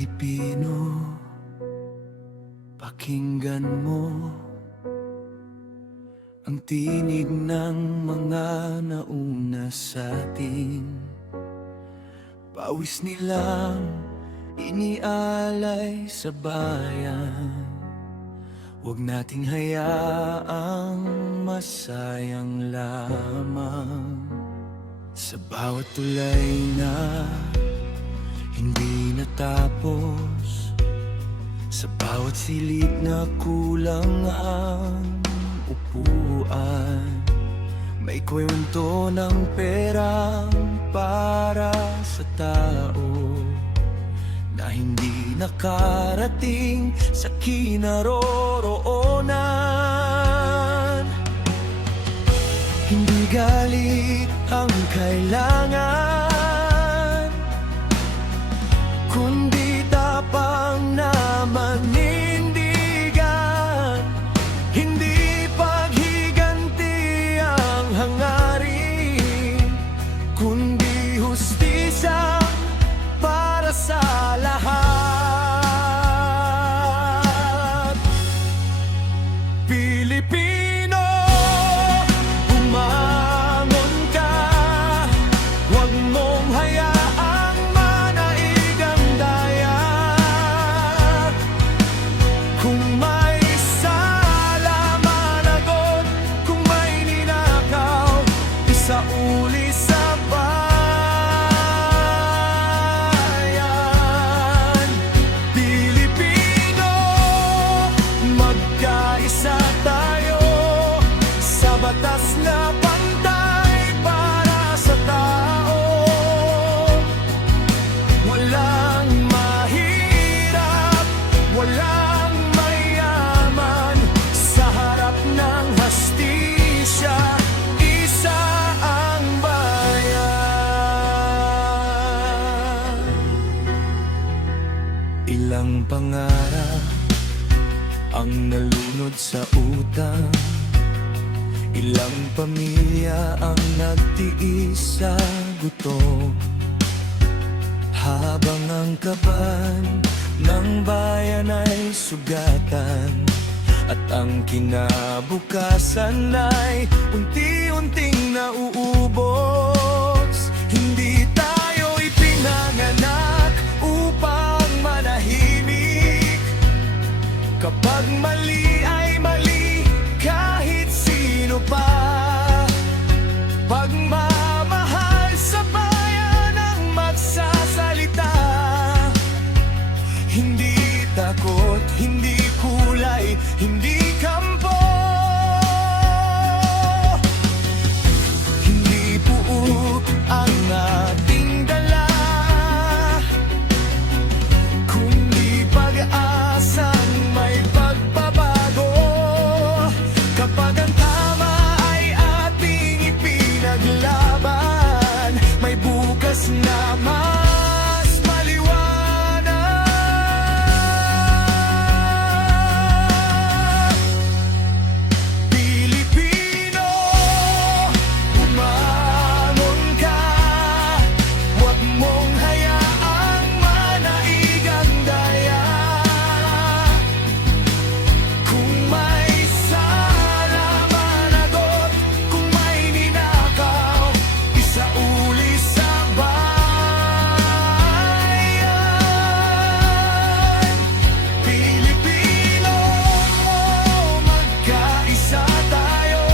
Pilipino, pakinggan mo ang tinig ng mga nauna sa atin. Pawis nilang inialay sa bayan. Huwag nating hayaang masayang lamang. Sa bawat tulay na hindi natapos, sa bawat silid na kulang ang upuan, may kwento ng perang para sa tao na hindi nakarating sa kinaroroonan. Hindi galit ang kailangan, kundi tapang na manindigan. Hindi paghiganti ang hangarin, kundi hustisya para sa lahat. Pilipino, bumangon ka, huwag mong hayaang manaig ang daya. Kung may sala, managot, kung may ninakaw, isauli sa bayan. Pilipino, magkaisa tayo sa batas na pantay para sa tao. Walang mahirap, walang mayaman, sa harap ng hastisya, isa ang bayan. Ilang pangarap ang nalunod sa utang, ilang pamilya ang nagtiis sa gutom, habang ang kaban ng bayan ay sugatan, at ang kinabukasan ay unti-unting nauubos. Hindi tayo ipinanganak upang manahimik. Kapag mali ay mali, kahit sino pa. Pagmamahal sa bayan ang magsasalita. Hindi takot, hindi kulay, hindi kampo. Hindi puot ang ating dala, kundi pag-asang may pagbabago. Kapag ang tama ay ating ipinaglaban, may bukas na mas maliwanag. Pilipino, bumangon ka, huwag mong hayaang manaig ang daya. Kung may sala, managot, kung may ninakaw, isauli sa bayan. Pilipino, magkaisa tayo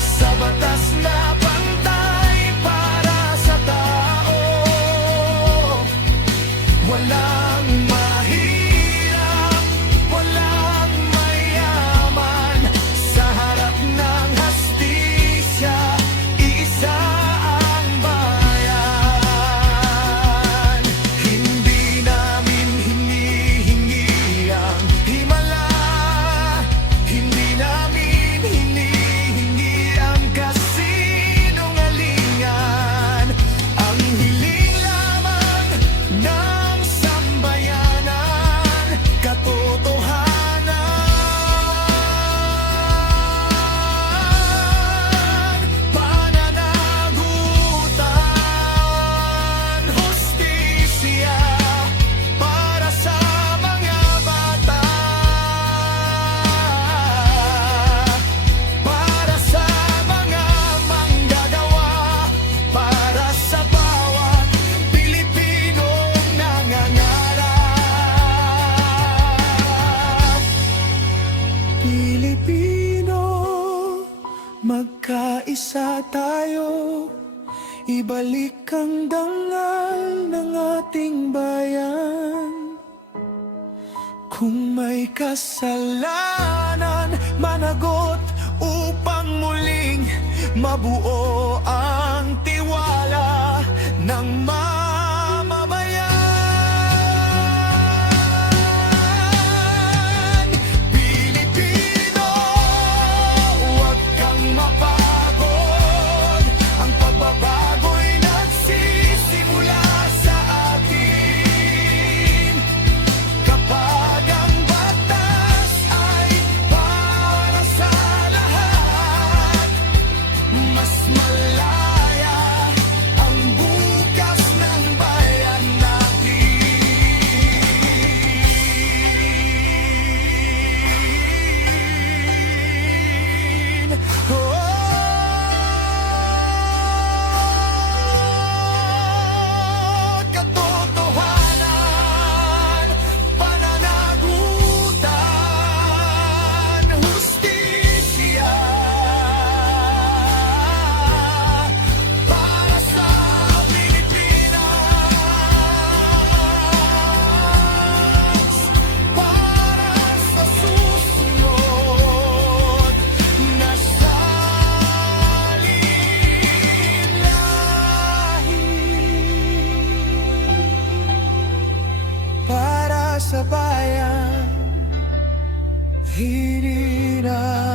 sa batas na pantay para sa tao. Walang mahirap, walang mayaman, sa harap ng hastisya, isa ang bayan. Hindi namin hinihingi ang himala, hindi namin hinihingi ang kasinungalingan. Ang hiling lamang ng sambayan tayo, ibalik ang dangal ng ating bayan. Kung may kasalanan, managot upang muling mabuo ang tiwala ng mamamayan. Pilipino, huwag kang mapagod. Ang pagbabago'y nagsisimula sa atin. Kapag ang batas ay para sa lahat, mas malaya ang bukas ng bayan natin. Katotohanan, pananagutan, hustisya para sa Pilipinas, para sa susunod na salinlahi. Para sa bayan, hirira.